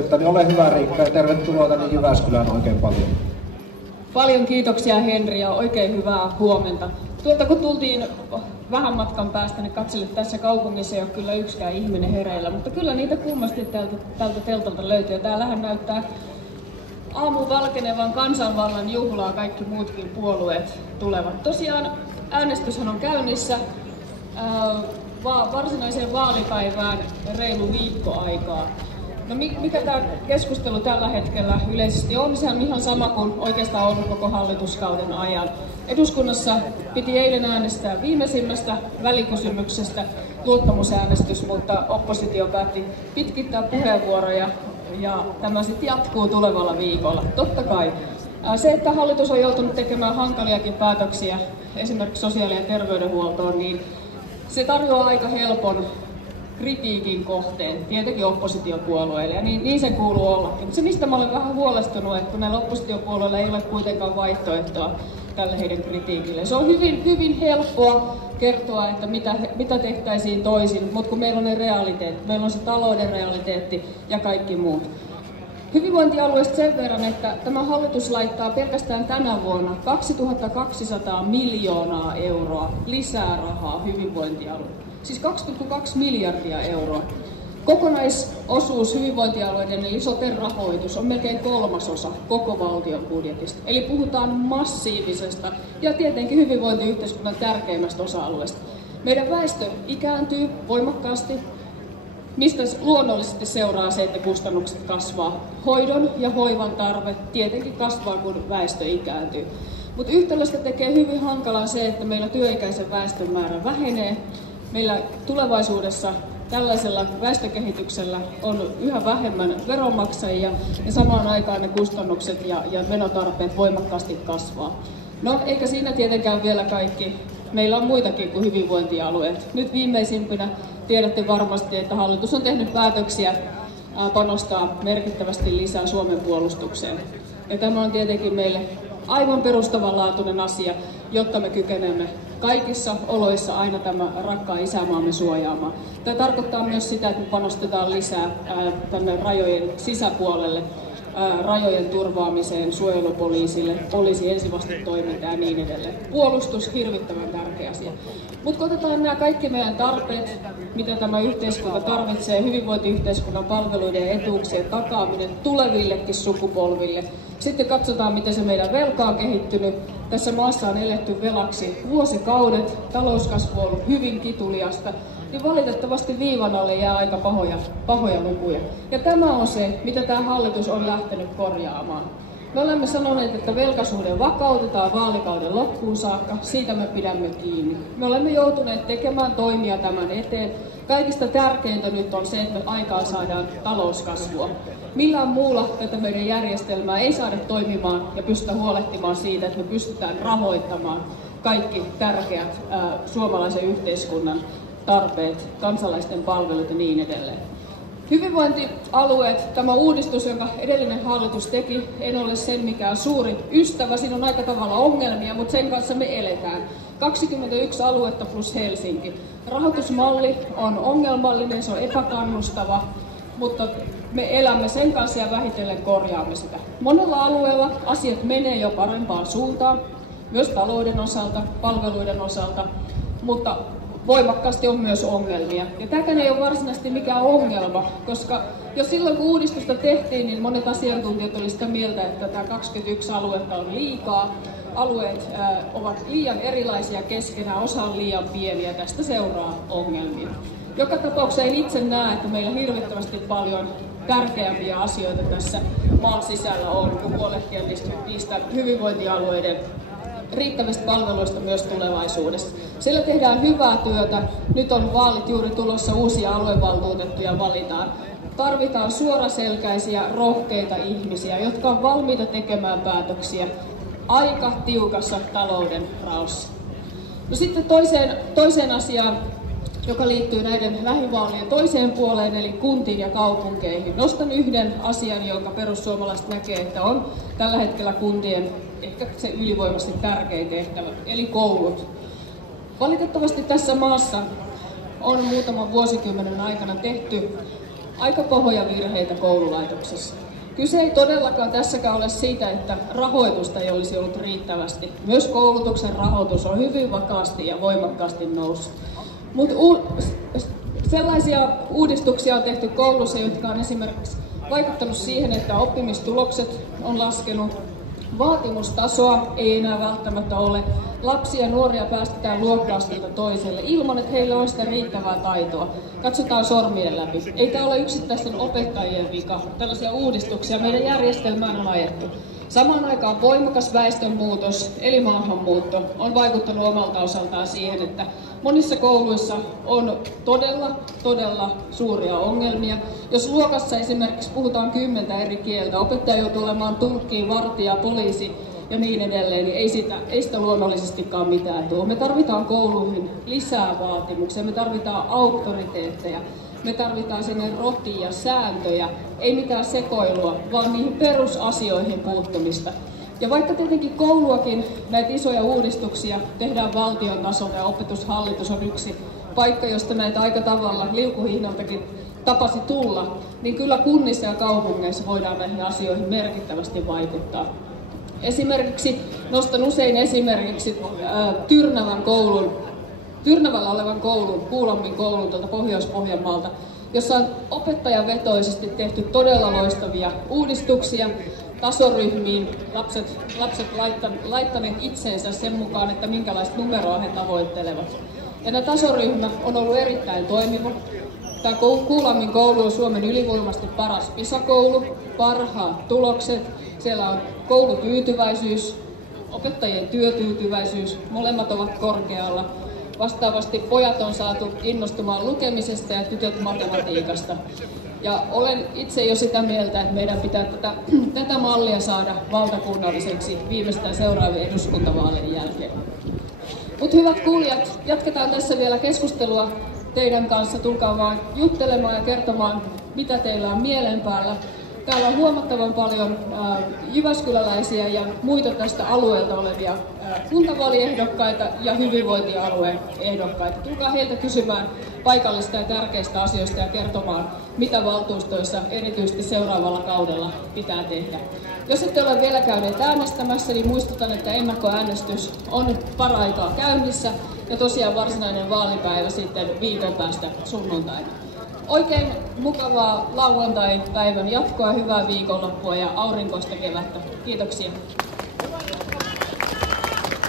Niin ole hyvä Riikka ja tervetuloa tänne Jyväskylään oikein paljon. Paljon kiitoksia Henri ja oikein hyvää huomenta. Tuolta kun tultiin vähän matkan päästä, niin katselle tässä kaupungissa ei ole kyllä yksikään ihminen hereillä, mutta kyllä niitä kummasti tältä teltalta löytyy. Täällähän näyttää aamun valkenevan kansanvallan juhlaa, kaikki muutkin puolueet tulevat. Tosiaan äänestyshän on käynnissä varsinaiseen vaalipäivään reilu viikko aikaa. No mikä tämä keskustelu tällä hetkellä yleisesti on? Se on ihan sama kuin oikeastaan ollut koko hallituskauden ajan. Eduskunnassa piti eilen äänestää viimeisimmästä välikysymyksestä luottamusäänestys, mutta oppositio päätti pitkittää puheenvuoroja ja tämä sitten jatkuu tulevalla viikolla. Totta kai. Se, että hallitus on joutunut tekemään hankaliakin päätöksiä esimerkiksi sosiaali- ja terveydenhuoltoon, niin se tarjoaa aika helpon kritiikin kohteen, tietenkin oppositiopuolueille, ja niin se kuuluu ollakin. Mutta se, mistä mä olen vähän huolestunut, että kun näillä oppositiopuolueilla ei ole kuitenkaan vaihtoehtoa tälle heidän kritiikille. Se on hyvin helppoa kertoa, että mitä tehtäisiin toisin, mutta kun meillä on ne realiteetit, meillä on se talouden realiteetti ja kaikki muut. Hyvinvointialueesta sen verran, että tämä hallitus laittaa pelkästään tänä vuonna 2200 miljoonaa euroa lisää rahaa hyvinvointialueelle. Siis 2,2 miljardia euroa. Kokonaisosuus hyvinvointialueiden eli soten rahoitus on melkein 1/3 koko valtion budjetista. Eli puhutaan massiivisesta ja tietenkin hyvinvointiyhteiskunnan tärkeimmästä osa-alueesta. Meidän väestö ikääntyy voimakkaasti, mistä luonnollisesti seuraa se, että kustannukset kasvaa. Hoidon ja hoivan tarve tietenkin kasvaa, kun väestö ikääntyy. Mutta yhtälöstä tekee hyvin hankalaa se, että meillä työikäisen väestön määrä vähenee. Meillä tulevaisuudessa tällaisella väestökehityksellä on yhä vähemmän veronmaksajia ja samaan aikaan ne kustannukset ja menotarpeet voimakkaasti kasvaa. No eikä siinä tietenkään vielä kaikki. Meillä on muitakin kuin hyvinvointialueet. Nyt viimeisimpänä tiedätte varmasti, että hallitus on tehnyt päätöksiä panostaa merkittävästi lisää Suomen puolustukseen. Ja tämä on tietenkin meille aivan perustavanlaatuinen asia, jotta me kykenemme kaikissa oloissa aina tämä rakkaan isänmaamme suojaamaan. Tämä tarkoittaa myös sitä, että me panostetaan lisää tänne rajojen sisäpuolelle, rajojen turvaamiseen, suojelupoliisille, poliisi ensivastetoiminta ja niin edelleen. Puolustus hirvittävän tärkeä asia. Mutta kun otetaan nämä kaikki meidän tarpeet, mitä tämä yhteiskunta tarvitsee, hyvinvointiyhteiskunnan palveluiden ja etuuksien takaaminen tulevillekin sukupolville. Sitten katsotaan, miten se meidän velka on kehittynyt. Tässä maassa on eletty velaksi vuosikaudet, talouskasvu on ollut hyvin kituliasta, niin valitettavasti viivan alle jää aika pahoja lukuja. Ja tämä on se, mitä tämä hallitus on lähtenyt korjaamaan. Me olemme sanoneet, että velkasuhde vakautetaan vaalikauden loppuun saakka, siitä me pidämme kiinni. Me olemme joutuneet tekemään toimia tämän eteen. Kaikista tärkeintä nyt on se, että me aikaan saadaan talouskasvua. Millään muulla tätä meidän järjestelmää ei saada toimimaan ja pystytä huolehtimaan siitä, että me pystytään rahoittamaan kaikki tärkeät suomalaisen yhteiskunnan tarpeet, kansalaisten palvelut ja niin edelleen. Hyvinvointialueet, tämä uudistus, jonka edellinen hallitus teki, en ole sen mikään suuri ystävä, siinä on aika tavalla ongelmia, mutta sen kanssa me eletään. 21 aluetta plus Helsinki. Rahoitusmalli on ongelmallinen, se on epäkannustava, mutta me elämme sen kanssa ja vähitellen korjaamme sitä. Monella alueella asiat menee jo parempaan suuntaan, myös talouden osalta, palveluiden osalta, mutta voimakkaasti on myös ongelmia. Ja tämäkään ei ole varsinaisesti mikään ongelma, koska jos silloin kun uudistusta tehtiin, niin monet asiantuntijat olivat sitä mieltä, että tämä 21 aluetta on liikaa. Alueet ovat liian erilaisia keskenään, osa on liian pieniä, tästä seuraa ongelmia. Joka tapauksessa en itse näe, että meillä hirvittävästi paljon tärkeämpiä asioita tässä maan sisällä on, kun huolehtia niistä hyvinvointialueiden riittävistä palveluista myös tulevaisuudessa. Siellä tehdään hyvää työtä. Nyt on vaalit juuri tulossa, uusia aluevaltuutettuja valitaan. Tarvitaan suoraselkäisiä, rohkeita ihmisiä, jotka on valmiita tekemään päätöksiä aika tiukassa talouden raossa. No sitten toiseen asiaan, joka liittyy näiden lähivaalien toiseen puoleen, eli kuntiin ja kaupunkeihin. Nostan yhden asian, jonka perussuomalaiset näkee, että on tällä hetkellä kuntien ehkä se ylivoimaisesti tärkein tehtävä, eli koulut. Valitettavasti tässä maassa on muutaman vuosikymmenen aikana tehty aika pahoja virheitä koululaitoksessa. Kyse ei todellakaan tässäkään ole siitä, että rahoitusta ei olisi ollut riittävästi. Myös koulutuksen rahoitus on hyvin vakaasti ja voimakkaasti noussut. Mutta sellaisia uudistuksia on tehty koulussa, jotka on esimerkiksi vaikuttanut siihen, että oppimistulokset on laskenut. Vaatimustasoa ei enää välttämättä ole. Lapsia ja nuoria päästetään luokka-asteelta toiselle ilman, että heillä on sitä riittävää taitoa. Katsotaan sormien läpi. Ei tämä ole yksittäisten opettajien vika. Tällaisia uudistuksia meidän järjestelmään on ajettu. Samaan aikaan voimakas väestönmuutos, eli maahanmuutto, on vaikuttanut omalta osaltaan siihen, että monissa kouluissa on todella suuria ongelmia. Jos luokassa esimerkiksi puhutaan 10 eri kieltä, opettaja joutuu olemaan tulkki, vartija, poliisi ja niin edelleen, niin ei sitä luonnollisestikaan mitään tuo. Me tarvitaan kouluihin lisää vaatimuksia, me tarvitaan auktoriteetteja. Me tarvitaan sinne rotia, sääntöjä, ei mitään sekoilua, vaan niihin perusasioihin puuttumista. Ja vaikka tietenkin kouluakin näitä isoja uudistuksia tehdään valtion tasolla ja opetushallitus on yksi paikka, josta näitä aika tavalla liukuhihnaltakin tapasi tulla, niin kyllä kunnissa ja kaupungeissa voidaan näihin asioihin merkittävästi vaikuttaa. Esimerkiksi nostan usein esimerkiksi Tyrnävällä olevan koulun, Kuulammin koulun tuolta Pohjois-Pohjanmaalta, jossa on opettajavetoisesti tehty todella loistavia uudistuksia tasoryhmiin, lapset laittaneet itsensä sen mukaan, että minkälaista numeroa he tavoittelevat. Ja tämä tasoryhmä on ollut erittäin toimiva. Tämä Kuulammin koulu on Suomen ylivoimaisesti paras PISA-koulu, parhaat tulokset, siellä on koulutyytyväisyys, opettajien työtyytyväisyys, molemmat ovat korkealla. Vastaavasti pojat on saatu innostumaan lukemisesta ja tytöt matematiikasta. Ja olen itse jo sitä mieltä, että meidän pitää tätä mallia saada valtakunnalliseksi viimeistään seuraavien eduskuntavaalien jälkeen. Mutta hyvät kuulijat, jatketaan tässä vielä keskustelua teidän kanssa. Tulkaa vaan juttelemaan ja kertomaan, mitä teillä on mielen päällä. Täällä on huomattavan paljon jyväskyläläisiä ja muita tästä alueelta olevia kuntavaaliehdokkaita ja hyvinvointialueen ehdokkaita. Tulkaa heiltä kysymään paikallista ja tärkeistä asioista ja kertomaan, mitä valtuustoissa erityisesti seuraavalla kaudella pitää tehdä. Jos ette ole vielä käyneet äänestämässä, niin muistutan, että ennakkoäänestys on paraikaa käynnissä ja tosiaan varsinainen vaalipäivä sitten viikon päästä sunnuntaina. Oikein mukavaa lauantai-päivän jatkoa, hyvää viikonloppua ja aurinkoista kevättä. Kiitoksia.